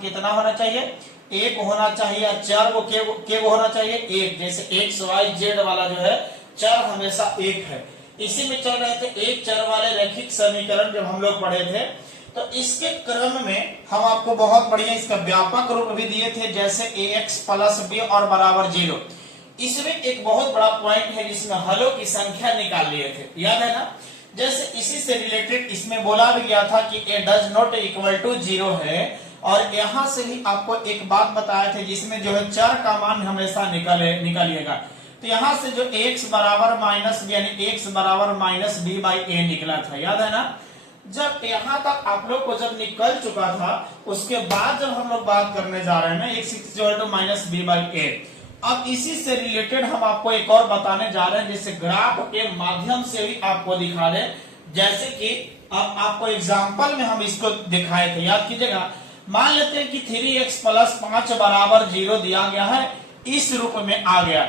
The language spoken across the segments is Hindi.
कितना होना चाहिए, एक होना चाहिए। चर को के होना चाहिए एक, जैसे एक्स वाई जेड वाला जो है चर हमेशा एक है। इसी में चल रहे थे एक चर वाले रैखिक समीकरण जब हम लोग पढ़े थे, तो इसके क्रम में हम आपको बहुत बढ़िया इसका व्यापक रूप भी दिए थे, जैसे ए एक्स प्लस बी और बराबर 0। इसमें एक बहुत बड़ा पॉइंट है जिसमें हलों की संख्या निकाल लिए थे, याद है ना। जैसे इसी से रिलेटेड इसमें बोला भी गया था कि ए डज नॉट इक्वल टू 0 है, और यहां से भी आपको एक बात बताए थे जिसमें जो है चर का मान हमेशा निकालिएगा। तो यहां से जो x बराबर माइनस बी यानी x बराबर माइनस बी बाई ए निकला था, याद है ना। जब यहां तक आप लोग को जब निकल चुका था, उसके बाद जब हम लोग बात करने जा रहे हैं ना x equal to minus B by A, अब इसी से रिलेटेड हम आपको एक और बताने जा रहे हैं, जिससे ग्राफ के माध्यम से भी आपको दिखा दे। जैसे कि अब आपको एग्जाम्पल में हम इसको दिखाए थे, याद कीजिएगा। मान लेते हैं कि 3x प्लस 5 बराबर 0 दिया गया है, इस रूप में आ गया।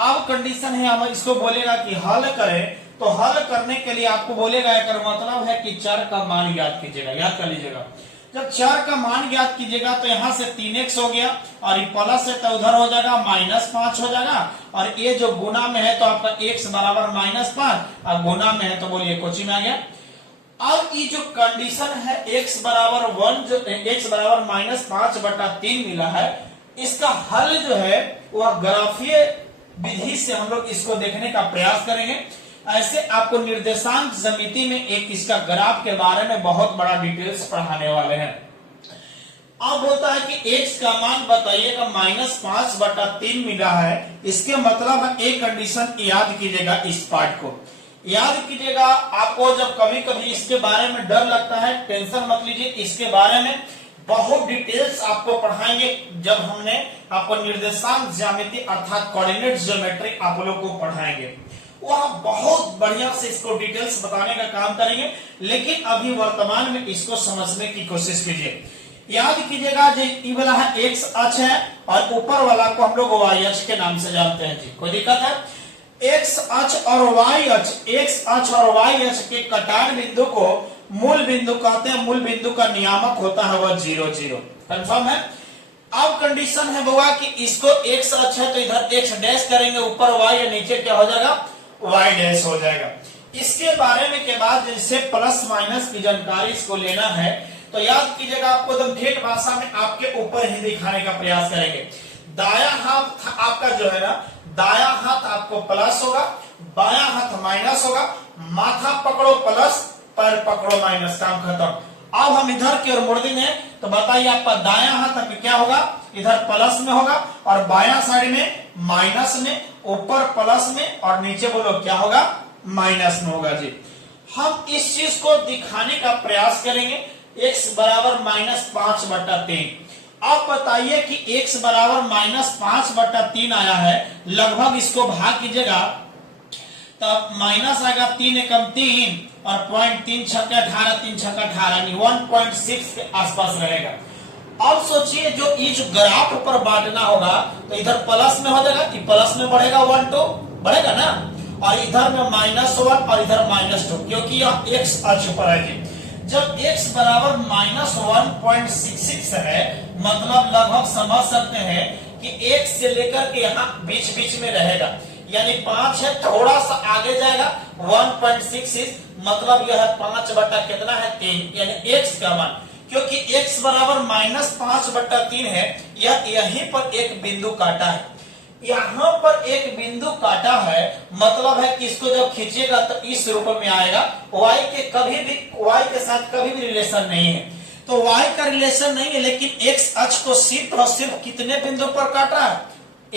अब कंडीशन है, हम इसको बोलेगा कि हल करें, तो हल करने के लिए आपको बोलेगा, एक मतलब है कि चर का मान ज्ञात कीजिएगा। याद कर लीजिएगा, जब चर का मान ज्ञात कीजिएगा तो यहां से 3x हो गया, और ये प्लस है तो उधर हो जाएगा -5 हो जाएगा, और ये जो गुना में है तो आपका x बराबर -5, और गुना में है तो बोलिए कोची में आ गया। अब ये जो कंडीशन है x बराबर 1 जो x बराबर -5/3 मिला है, इसका हल जो है वह ग्राफीय विधि से हम लोग इसको देखने का प्रयास करेंगे। ऐसे आपको निर्देशांक समिति में एक इसका ग्राफ के बारे में बहुत बड़ा डिटेल्स पढ़ाने वाले हैं। अब होता है कि x का मान बताइएगा -5/3 मिला है, इसके मतलब है एक कंडीशन याद कीजिएगा, इस पार्ट को याद कीजिएगा। आपको जब कभी कभी इसके बारे में डर लगता है, टेंशन मत लीजिए, इसके बारे में बहुत डिटेल्स आपको पढ़ाएंगे। जब हमने आपको निर्देशांक ज्यामिति अर्थात कोऑर्डिनेट ज्योमेट्री आप लोग को पढ़ाएंगे, वहां बहुत बढ़िया से इसको डिटेल्स बताने का काम करेंगे। लेकिन अभी वर्तमान में इसको समझने की कोशिश कीजिए। याद कीजिएगा, जो ये वाला है एक्स अक्ष है, और ऊपर वाला को हम लोग वाई अक्ष के नाम से जानते हैं जी। कोई दिक्कत है? एक्स अक्ष और वाई अक्ष, एक्स अक्ष और वाई अक्ष के कटान बिंदु को मूल बिंदु कहते हैं। मूल बिंदु का नियामक होता है वह 0 0। कंफर्म है? अब कंडीशन है बउआ कि इसको एक्स अक्ष है तो इधर एक्स डैश करेंगे, ऊपर वाई या नीचे क्या हो जाएगा, वाई डैश हो जाएगा। इसके बारे में के बाद जैसे प्लस माइनस की जानकारी इसको लेना है, तो याद कीजिएगा, आपको एकदम ठेठ भाषा में आपके ऊपर ही दिखाने का प्रयास करेंगे। दाया हाथ आपका जो है ना, दाया हाथ आपको प्लस होगा, बाया हाथ माइनस होगा। माथा पकड़ो प्लस, पैर पकड़ो माइनस, काम खत्म। अब हम इधर की ओर मुड़ देंगे, तो बताइए आपका दाया हाथ आपका क्या होगा, इधर प्लस में होगा, और बाया साइड में माइनस में, ऊपर प्लस में, और नीचे बोलो क्या होगा, माइनस में होगा जी। हम इस चीज को दिखाने का प्रयास करेंगे। x बराबर -5/3। अब बताइए कि x बराबर -5/3 आया है, लगभग इसको भाग कीजिएगा तब माइनस आएगा, 3 एकम 3 और 0.3 छक्के 18, 3 छक्के 18 यानी 1.6 के आसपास रहेगा। अब सोचिए, जो ये जो ग्राफ ऊपर बांटना होगा तो इधर प्लस में हो जाएगा, कि प्लस में बढ़ेगा 1 2 बढ़ेगा ना, और इधर में -1 और इधर -2, क्योंकि यह x अक्ष पर है जी। जब x बराबर -1.66 है, मतलब लगभग समझ सकते हैं कि x से लेकर के यहाँ बीच बीच में रहेगा, यानी 5 है, थोड़ा सा आगे जाएगा 1.66, मतलब यह 5 बटा कितना है 3, यानी x का मान, क्योंकि x बराबर -5/3 है, यह यहीं पर एक बिंदु काटा है, यहाँ पर एक बिंदु काटा है, मतलब है कि इसको जब खींचेगा तो इस रूप में आएगा। y के साथ कभी भी रिलेशन नहीं है, तो y का रिलेशन नहीं है, लेकिन x अक्ष को सिर्फ और सिर्फ कितने बिंदु पर काटा है,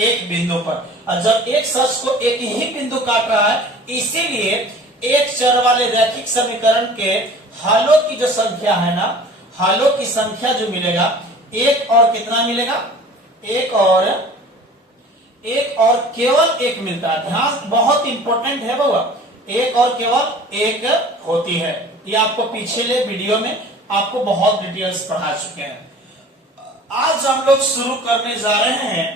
एक बिंदु पर। और जब x अक्ष को एक ही बिंदु काट रहा है, इसीलिए एक चर वाले रैखिक समीकरण के हलों की जो संख्या है ना, हलों की संख्या जो मिलेगा, एक और कितना मिलेगा, एक और केवल एक मिलता है। ध्यान बहुत इंपॉर्टेंट है बउआ, एक और केवल एक होती है। ये आपको पिछले वीडियो में आपको बहुत डिटेल्स पढ़ा चुके हैं। आज हम लोग शुरू करने जा रहे हैं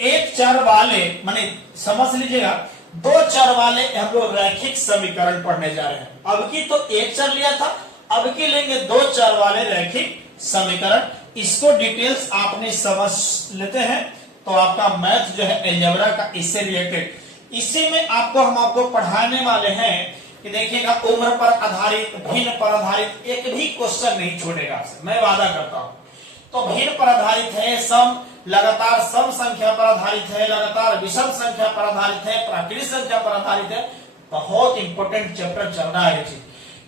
एक चर वाले, माने समझ लीजिएगा, 2 चर वाले हम लोग रैखिक समीकरण पढ़ने जा रहे हैं। अब की तो एक चर लिया था, अब की लेंगे 2 चर वाले रैखिक समीकरण। इसको डिटेल्स आपने समझ लेते हैं तो आपका मैथ जो है अलजेब्रा का इससे रिलेटेड, इसी में हम आपको पढ़ाने वाले हैं कि देखिएगा उम्र पर आधारित, भिन्न पर आधारित एक भी क्वेश्चन नहीं छूटेगा, मैं वादा करता हूं। तो भिन्न पर आधारित है, सम लगातार सम संख्या पर आधारित है, लगातार विषम संख्या पर आधारित है, प्राकृतिक संख्या पर आधारित है। बहुत इंपॉर्टेंट चैप्टर चल रहा है।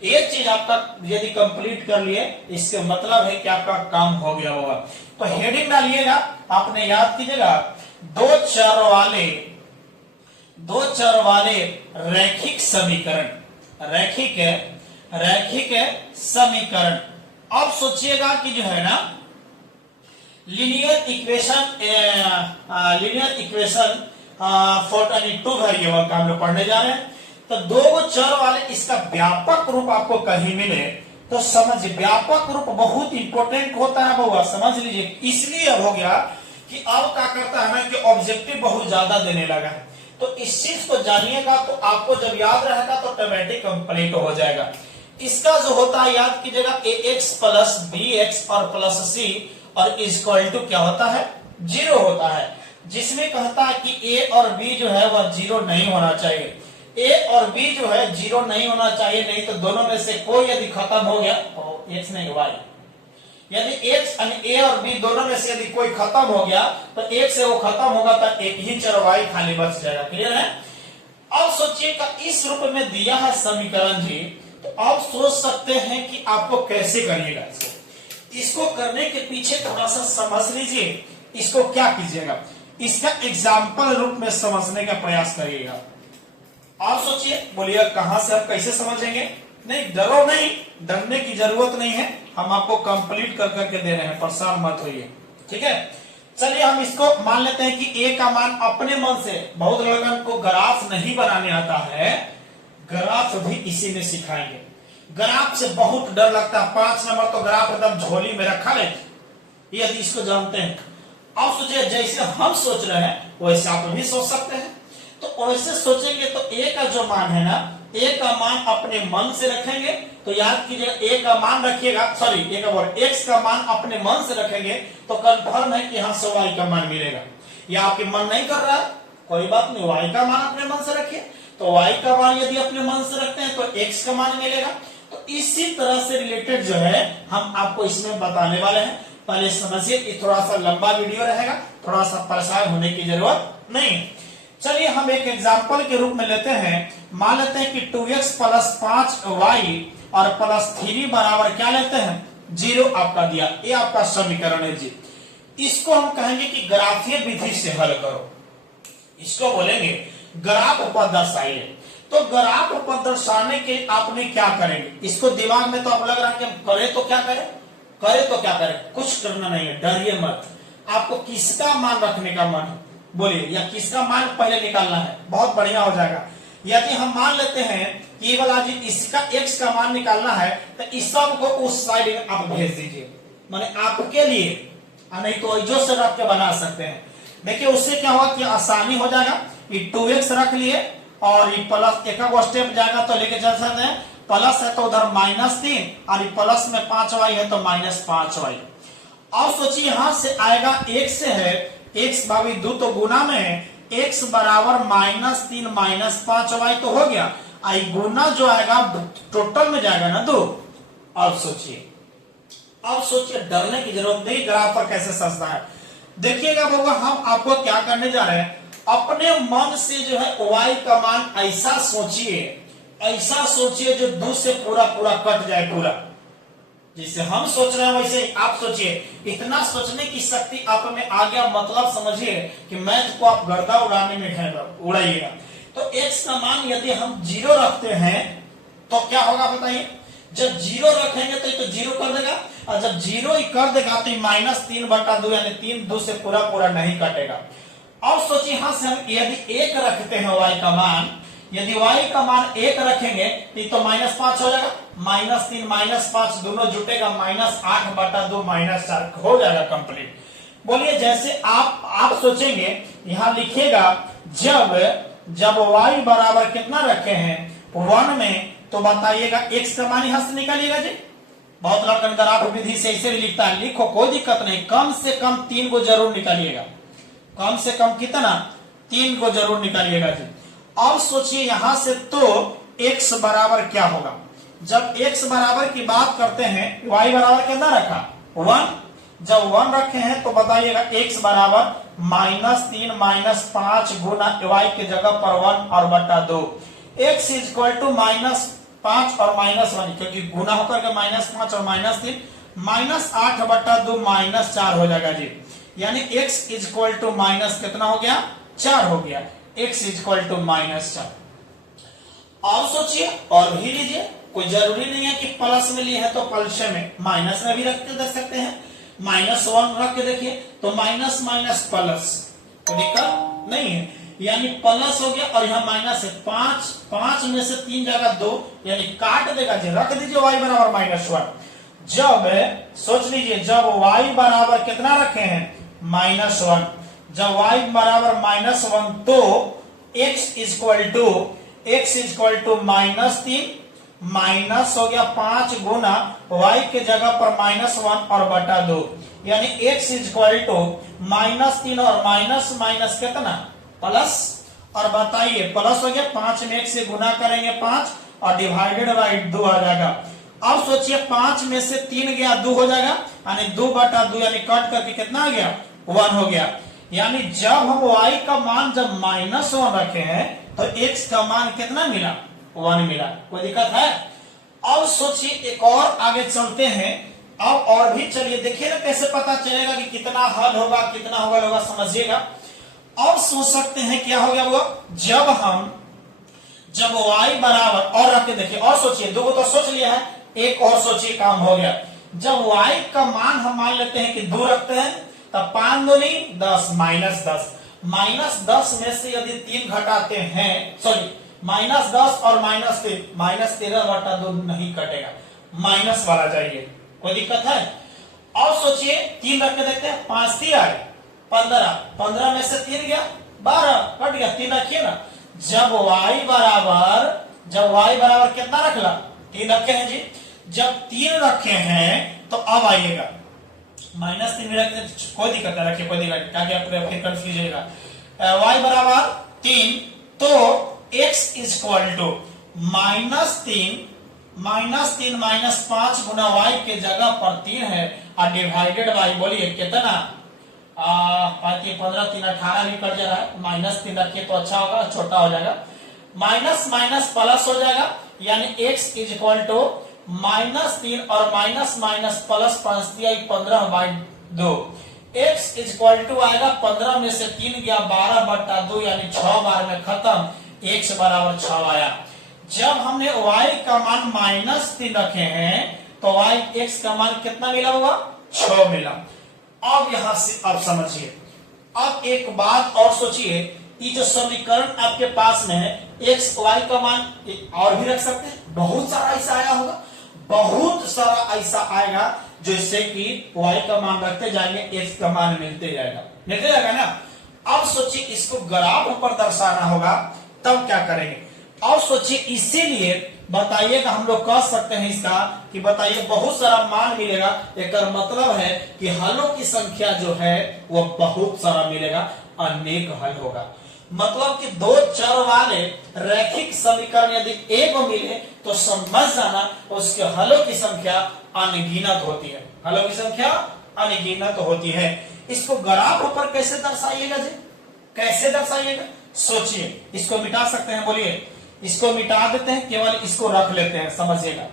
एक चीज आपका यदि कंप्लीट कर लिए, इसके मतलब है कि आपका काम हो गया होगा। तो हेडिंग डालिएगा, आपने याद कीजिएगा, दो चर वाले रैखिक समीकरण, रैखिक समीकरण। अब सोचिएगा कि जो है ना linear equation for any two variable का हम लोग पढ़ने जा रहे हैं। तो दो चर वाले इसका व्यापक रूप आपको कहीं मिले तो समझ, व्यापक रूप बहुत इंपॉर्टेंट होता है बउआ, समझ लीजिए। इसलिए हो गया कि अब क्या करता है ना कि ऑब्जेक्टिव बहुत ज्यादा देने लगा है। तो इस चीज को जानिएगा तो आपको जब याद रहेगा तो ऑटोमेटिक कंप्लीट हो जाएगा। इसका जो होता है याद कीजिएगा, ax प्लस bx और प्लस c और इक्वल टू क्या होता है, 0 होता है। जिसमें कहता है कि a और b जो है वह 0 नहीं होना चाहिए। a और b जो है 0 नहीं होना चाहिए, नहीं तो दोनों में से कोई यदि खत्म हो गया तो x नहीं y, यदि x यानी a और b दोनों में से यदि कोई खत्म हो गया तो एक से वो खत्म होगा तो एक ही चर y खाली बच जाएगा। क्लियर है? अब सोचिएगा इस रूप में दिया है समीकरण जी, तो आप सोच सकते हैं कि आपको कैसे करिएगा। इसको करने के पीछे थोड़ा सा समझ लीजिए, इसको क्या कीजिएगा, इसका एग्जाम्पल रूप में समझने का प्रयास करिएगा। आप सोचिए, बोलिए कहां से आप कैसे समझेंगे। नहीं, डरो नहीं, डरने की जरूरत नहीं है, हम आपको कंप्लीट कर करके दे रहे हैं, परेशान मत होइए। ठीक है, चलिए हम इसको मान लेते हैं कि ए का मान अपने मन से, बहुत लोगों को ग्राफ नहीं बनाने आता है, ग्राफ भी इसी में सिखाएंगे। ग्राफ से बहुत डर लगता है, 5 नंबर तो ग्राफ एकदम झोली में रखा है, यदि इसको जानते हैं। अब सोचिए जैसे हम सोच रहे हैं वैसे आप भी सोच सकते हैं। तो वैसे सोचेंगे तो ए का जो मान है ना, ए का मान अपने मन से रखेंगे तो याद कीजिएगा, ए का मान रखिएगा, सॉरी ए का बोल एक्स का मान अपने मन से रखेंगे तो कंफर्म है कि यहाँ से वाई का मान मिलेगा। या आपके मन नहीं कर रहा है, कोई बात नहीं, वाई का मान अपने मन से रखिए, तो वाई का मान यदि अपने मन से रखते हैं तो एक्स का मान मिलेगा। तो इसी तरह से रिलेटेड जो है हम आपको इसमें बताने वाले हैं। पहले समझिए कि थोड़ा सा लंबा वीडियो रहेगा, थोड़ा सा परेशान होने की जरूरत नहीं। चलिए हम एक एग्जांपल के रूप में लेते हैं, मान लेते हैं कि 2x प्लस 5y और प्लस 3 बराबर क्या लेते हैं, 0 आपका दिया। ये आपका समीकरण है जी। इसको हम कहेंगे कि ग्राफीय विधि से हल करो, इसको बोलेंगे ग्राफ पर दर्शाइए। तो ग्राफ पर दर्शाने के आपने क्या करेंगे, इसको दिमाग में तो अब लग रहा है कि करे तो क्या करें, कुछ करना नहीं है, डरिए मत। आपको किसका मान रखने का मन है बोलिए, या किसका मान पहले निकालना है, बहुत बढ़िया हो जाएगा। यदि हम मान लेते हैं कि वाला जी इसका x का मान निकालना है तो इस सब को उस साइड में आप भेज दीजिए, माने आपके लिए, नहीं तो जो से रख के बना सकते हैं। देखिए उससे क्या होगा कि आसानी हो जाएगा। ये 2x रख लिए और ये प्लस एक स्टेप जाएगा तो लेके चल सकते हैं, प्लस है तो उधर -3 और प्लस में 5y है तो -5y। अब सोचिए यहां से आएगा x से है, x भावी 2 तो गुना में है, x बराबर -3 -5y तो हो गया। आई गुना जो आएगा टोटल में जाएगा ना 2। अब सोचिए डरने की जरूरत नहीं, ग्राफ पर कैसे सस्ता है। देखिएगा बाबा, हम आपको क्या करने जा रहे हैं, अपने मन से जो है y का मान ऐसा सोचिए जो 2 से पूरा कट जाए पूरा। जैसे हम सोच रहे हैं वैसे आप सोचिए, इतना सोचने की शक्ति आप में आ गया, मतलब समझिए कि मैथ को आप गर्दा उड़ाने में उड़ाइएगा। तो x का मान यदि हम 0 रखते हैं तो क्या होगा बताइए, जब 0 रखेंगे तो 0 कर देगा, और जब 0 ही कर देगा तो -3/2 यानी 3 2 से पूरा नहीं कटेगा। अब सोचिए यहां से हम यदि 1 रखते हैं y का मान, यदि y का मान 1 रखेंगे तो -5 हो जाएगा, -3 -5 दोनों जुटेगा, -8/2 -4 हो जाएगा कंप्लीट। बोलिए जैसे आप सोचेंगे, यहां लिखिएगा जब y बराबर कितना रखे हैं 1 में, तो बताइएगा x का मान यहां से निकालिएगा जी, बहुत लड़का ग्राफ विधि से इसे भी लिखता है, लिखो कोई दिक्कत नहीं, कम से कम 3 को जरूर निकालिएगा, कम से कम कितना 3 को जरूर निकालिएगा जी। अब सोचिए यहां से तो x बराबर क्या होगा, जब x बराबर की बात करते हैं y बराबर कितना रखा 1, जब 1 रखे हैं तो बताइएगा x बराबर -3 -5 गुना y के जगह पर 1 और बटा 2, x इज इक्वल टू -5 और -1 क्योंकि गुना होकर के -5 और -3 -8 बटा 2 -4 हो जाएगा जी, यानी x is equal to minus कितना हो गया 4 हो गया, x इज इक्वल टू -4। और सोचिए और भी लीजिए, कोई जरूरी नहीं है कि प्लस में लिए है तो प्लस में माइनस में भी रख के दे सकते हैं, -1 रख के देखिए तो माइनस माइनस प्लस, तो दिक्कत नहीं है, यानी प्लस हो गया और यहाँ माइनस है, 5 में से 3 जगह 2 यानी काट देगा जी, रख दीजिए y बराबर -1। जब सोच लीजिए जब y बराबर कितना रखे हैं -1, जब y बराबर -1 तो x is equal to -3 minus हो गया 5 गुना y के जगह पर -1 और बटा 2, यानी x इज इक्वल टू -3 और माइनस माइनस कितना प्लस, और बताइए प्लस हो गया 5 में 1 से गुना करेंगे 5 और डिवाइडेड बाई 2 आ जाएगा। अब सोचिए 5 में से 3 गया 2 हो जाएगा, यानी 2 बटा 2 यानी कट करके कितना आ गया 1 हो गया, यानी जब हम y का मान जब -1 रखे हैं तो x का मान कितना मिला 1 मिला, कोई दिक्कत है। अब सोचिए एक और आगे चलते हैं, अब और भी चलिए देखिए ना कैसे पता चलेगा कि कितना हल होगा कितना हल होगा, समझिएगा। अब सोच सकते हैं क्या हो गया वो, जब y बराबर और रख के देखिए, और सोचिए 2 को तो सोच लिया है, एक और सोचिए काम हो गया। जब y का मान हम मान लेते हैं कि 2 रखते हैं तब 5 दूनी 10 -10 में से यदि 3 घटाते हैं, सॉरी -10 और -3 -13 बटा 2 नहीं कटेगा, माइनस वाला चाहिए, कोई दिक्कत है। और सोचिए 3 रख के देखते हैं, 5 3 आए 15 में से 3 गया 12 कट गया, 3 रखिए ना। जब y बराबर कितना रखला 3 रखे हैं जी, जब 3 रखे हैं तो अब आइएगा -3 रखते कोई दिक्कत नहीं, रखिए कोई दिक्कत नहीं, फिर कंफ्यूज होगा। y बराबर 3 तो x इज इक्वल टू -3 -5 गुना y के जगह पर 3 है और डिवाइडेड बाई बोलिए कितना 15 3 18 भी कट जा रहा है, -3 रखिए तो अच्छा होगा, छोटा हो जाएगा, माइनस माइनस प्लस हो जाएगा, यानी x इज इक्वल टू -3 और minus minus plus 15/2, x is equal to आएगा 15 में से 3 गया 12 बटा 2 यानी 6 बार में खत्म, x बराबर 6 आया। जब हमने y का मान -3 रखे हैं तो x का मान कितना मिला होगा 6 मिला। अब यहां से अब समझिए, अब एक बात और सोचिए, ये जो समीकरण आपके पास में है x y का मान और भी रख सकते हैं, बहुत सारा ऐसा आया होगा, बहुत सारा ऐसा आएगा जिससे कि y का मान रखते जाएंगे x का मान मिलते जाएगा ना। अब सोचिए इसको ग्राफ पर दर्शाना होगा, तब क्या करेंगे। अब सोचिए इसीलिए बताइएगा हम लोग कह सकते हैं इसका कि बताइए बहुत सारा मान मिलेगा, एक मतलब है कि हलों की संख्या जो है वो बहुत सारा मिलेगा, अनेक हल होगा। मतलब कि 2 चर वाले रैखिक समीकरण यदि एक मिले तो समझ जाना उसके हलों की संख्या अनगिनत होती है, हलों की संख्या अनगिनत होती है। इसको ग्राफ पर कैसे दर्शाइएगा जी, कैसे दर्शाइएगा, सोचिए। इसको मिटा सकते हैं, बोलिए इसको मिटा देते हैं, केवल इसको रख लेते हैं, समझिएगा,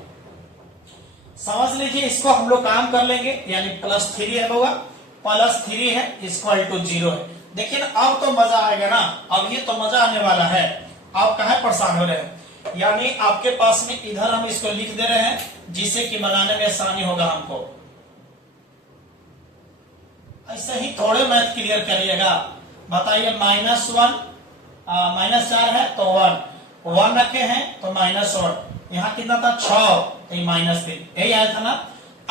समझ लीजिए। इसको हम लोग काम कर लेंगे, यानी +3 है होगा, +3 है इक्वल टू 0 है। देखिए ना अब तो मजा आएगा ना, अब ये तो मजा आने वाला है। आप कहाँ परेशान हो रहे हैं, यानी आपके पास में इधर हम इसको लिख दे रहे हैं जिससे कि बनाने में आसानी होगा हमको। ऐसे ही थोड़े मैथ क्लियर करिएगा। बताइए -4 है तो 1 रखे हैं तो -1, यहाँ कितना था 6 तो -3, यही आया था ना।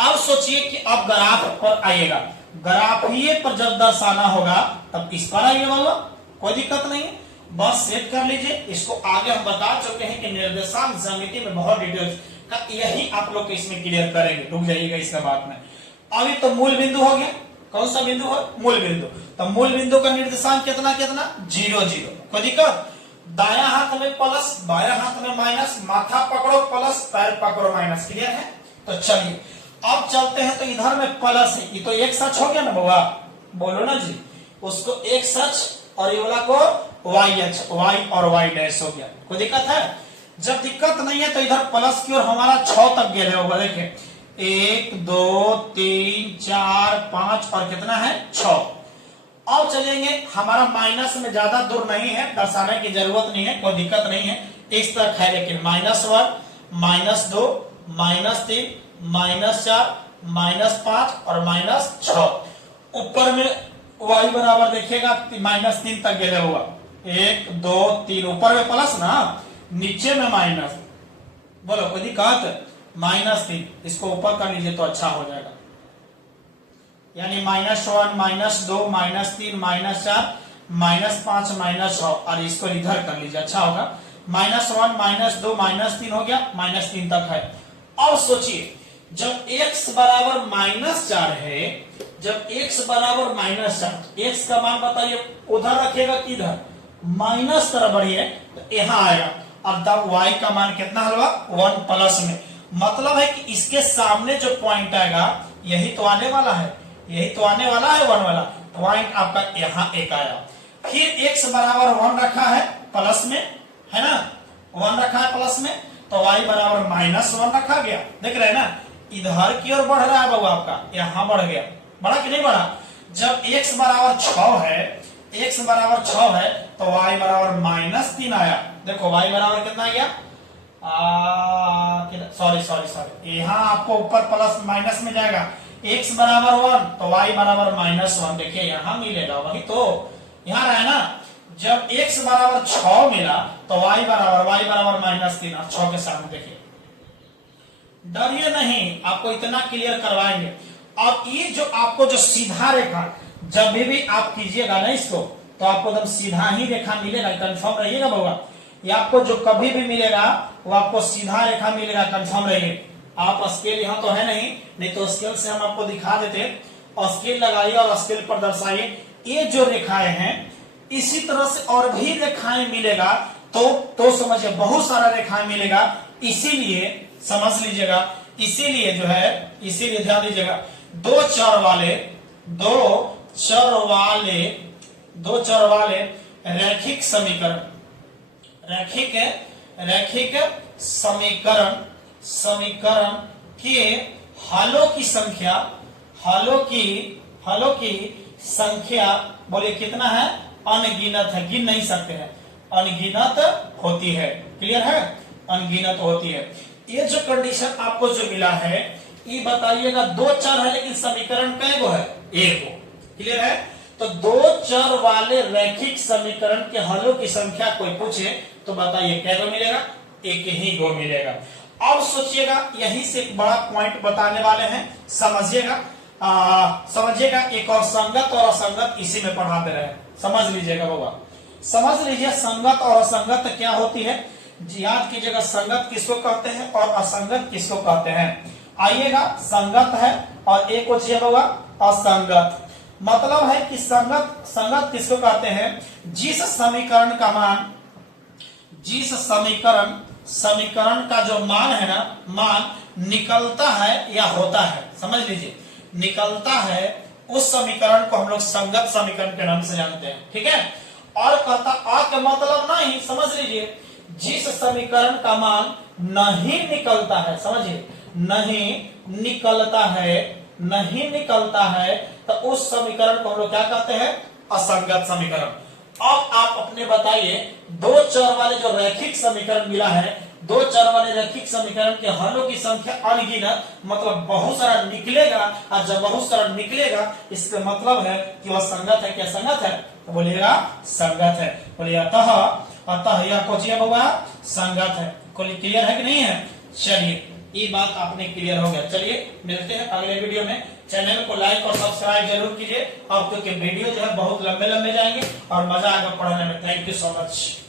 अब सोचिए कि अब ग्राफ पर आइएगा, ग्राफ ही पर जब दर्शाना होगा तब इस पर आइएगा, कोई दिक्कत नहीं है, बस सेट कर लीजिए। इसको आगे हम बता चुके हैं कि निर्देशांक ज्यामिति में बहुत डिटेल्स का यही आप लोग इसमें क्लियर करेंगे। रुक जाइएगा इसके बाद में। अभी तो मूल बिंदु हो गया, कौन सा बिंदु है? मूल बिंदु। तो मूल बिंदु का निर्देशांक कितना कितना? 0 0। कोई दिक्कत? दाया हाथ में प्लस, बाया हाथ में माइनस, माथा पकड़ो प्लस, पैर पकड़ो माइनस। क्लियर है? तो चलिए अब चलते हैं। तो इधर में प्लस है, ये तो एक सच हो गया ना बउआ, बोलो ना जी। उसको एक सच और ये वाला को वाई और वाई डैश हो गया। कोई दिक्कत है? जब दिक्कत नहीं है तो इधर प्लस की ओर हमारा 6 तक गया होगा। देखिए 1 2 3 4 5 और कितना है? 6। अब चलेंगे, हमारा माइनस में ज्यादा दूर नहीं है, दर्शाने की जरूरत नहीं है, कोई दिक्कत नहीं है, इस तक है। लेकिन -1 -2 -3 -4 -5 और -6। ऊपर में y बराबर देखिएगा -3 तक गया होगा। 1 2 3 ऊपर में प्लस ना, नीचे में माइनस। बोलो कोई दिक्कत? -3 इसको ऊपर कर लीजिए तो अच्छा हो जाएगा। यानी -1 -2 -3 -4 -5 -6 और इसको इधर कर लीजिए, अच्छा होगा। -1 -2 -3 हो गया, -3 तक है। अब सोचिए जब x बराबर -4 है, जब x बराबर -4, x का मान बताइए उधर रखेगा कि इधर? माइनस तरफ बढ़िए तो यहाँ आएगा। अब तब y का मान कितना होगा? 1 प्लस में। मतलब है कि इसके सामने जो पॉइंट आएगा यही तो आने वाला है, यही तो आने वाला है 1 वाला पॉइंट आपका यहाँ एक आया। फिर x बराबर 1 रखा है प्लस में, है ना? 1 रखा है प्लस में, तो y बराबर -1 रखा गया। देख रहे हैं ना, इधर की ओर बढ़ रहा है बाबू आपका, यहाँ बढ़ गया। बढ़ा कि नहीं बढ़ा? जब x बराबर 6 है, x बराबर 6 है तो y बराबर -3 आया। देखो y बराबर कितना आ गया? सॉरी यहाँ आपको ऊपर प्लस माइनस में जाएगा। x बराबर 1 तो y बराबर -1। देखिए यहाँ मिलेगा, वही तो यहाँ रहा ना। जब x बराबर 6 मिला तो y बराबर -3 और 6 के सामने। देखिए डरिए नहीं, आपको इतना क्लियर करवाएंगे। अब ये जो आपको जो सीधा रेखा जब भी आप कीजिएगा ना इसको, तो आपको एकदम सीधा ही रेखा मिलेगा, कंफर्म रहिएगा बाबा। ये आपको जो कभी भी मिलेगा वो आपको सीधा रेखा मिलेगा, कंफर्म रहिए। आप स्केल यहाँ तो है नहीं तो स्केल से हम आपको दिखा देते। और स्केल लगाइए और स्केल पर दर्शाइए। ये जो रेखाएं हैं इसी तरह से और भी रेखाएं मिलेगा तो समझिए बहुत सारा रेखाएं मिलेगा। इसीलिए समझ लीजिएगा, इसीलिए जो है, इसीलिए ध्यान दीजिएगा, दो चर वाले रैखिक समीकरण के हलों की संख्या बोले कितना है? अनगिनत है, गिन नहीं सकते हैं, अनगिनत होती है। क्लियर है? अनगिनत होती है। ये जो कंडीशन आपको जो मिला है, ये बताइएगा दो चर है लेकिन समीकरण कै गो है? एक गो। क्लियर है? तो दो चर वाले रैखिक समीकरण के हलों की संख्या कोई पूछे तो बताइए कै गो मिलेगा? एक ही गो मिलेगा। अब सोचिएगा, यही से एक बड़ा पॉइंट बताने वाले हैं, समझिएगा। एक और संगत और असंगत इसी में पढ़ा दे रहे हैं, समझ लीजिएगा बाबा। समझ लीजिए संगत और असंगत क्या होती है, याद कीजिएगा। संगत किसको कहते हैं और असंगत किसको कहते हैं? आइएगा, संगत है और एक को चाहिए बाबा असंगत। मतलब है कि संगत किसको कहते हैं? जिस समीकरण का जो मान है ना, मान निकलता है या होता है, समझ लीजिए, निकलता है, उस समीकरण को हम लोग संगत समीकरण के नाम से जानते हैं। ठीक है? और कहता आ का मतलब नहीं, समझ लीजिए, जिस समीकरण का मान नहीं निकलता है, समझिए, नहीं निकलता है तो उस समीकरण को हम लोग क्या कहते हैं? असंगत समीकरण। अब आप अपने बताइए, दो चर वाले जो रैखिक समीकरण मिला है, दो चर वाले रैखिक समीकरण के हलों की संख्या अनगिनत, मतलब बहुत सारा निकलेगा। और जब बहुत सारा निकलेगा इसका मतलब है कि वह संगत है। क्या संगत है? तो बोलिएगा संगत है। बोलिए अतः यह कोचिया बाबा संगत है। क्लियर है कि नहीं है? चलिए, ये बात आपने क्लियर हो गया। चलिए मिलते हैं अगले वीडियो में। चैनल को लाइक और सब्सक्राइब जरूर कीजिए, और क्योंकि वीडियो जो है बहुत लंबे जाएंगे और मजा आएगा पढ़ने में। Thank you so much.